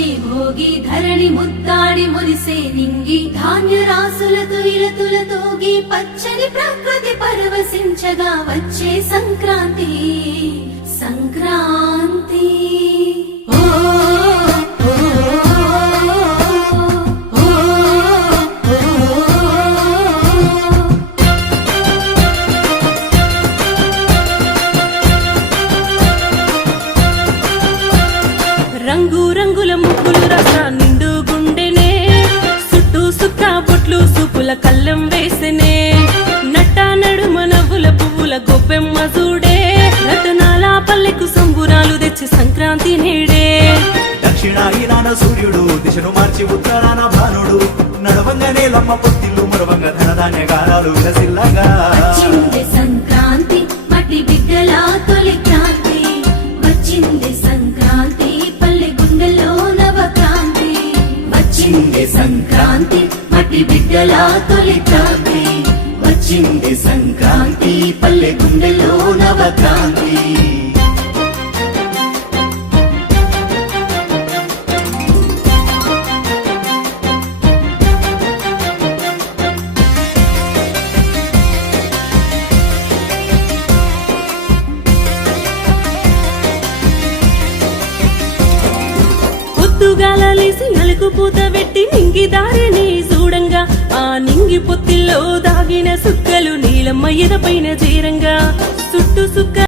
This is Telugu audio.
వచ్చే భోగి ధరణి ముద్దాడి మురిసే నింగి ధాన్య రాసులతో ఇలతులతోగి పచ్చని ప్రకృతి పరవశించగా వచ్చే సంక్రాంతి సంక్రాంతి రంగు రంగుల ముగ్గులు రస నిండు గుండెనే చుట్టూ సుక్క బొట్లు సూపుల కళ్ళం వేసెనే నట్ట నడుమ నవ్వుల పువ్వుల గొబ్బెమ్మ చూడే రతనాల పల్లెకు సంబురాలు తెచ్చి సంక్రాంతి నేడే దక్షిణాయనాన సూర్యుడు దిశను మార్చి ఉత్తరాన భానుడు నడవంగానే లమ్మ పొత్తిల్లు మరవంగ ధనధాన్య గారాలు విలసిల్లగా వచ్చింది సంక్రాంతి మట్టి బిడ్డల తొలి క్రాంతి వచ్చింది సంక్రాంతి పల్లె గుండెల్లో నవక్రాంతి వచ్చింది సంక్రాంతి మట్టి బిడ్డల తొలి క్రాంతి వచ్చింది సంక్రాంతి పల్లె గుండెల్లో నవక్రాంతి పొద్దుగాలేసి నలుగు పూత పెట్టి నింగి దారిని చూడంగా ఆ నింగి పొత్తిల్లో దాగిన సుక్కలు నీలమ్మ ఎదపైన చేరంగా చుట్టూ సుక్క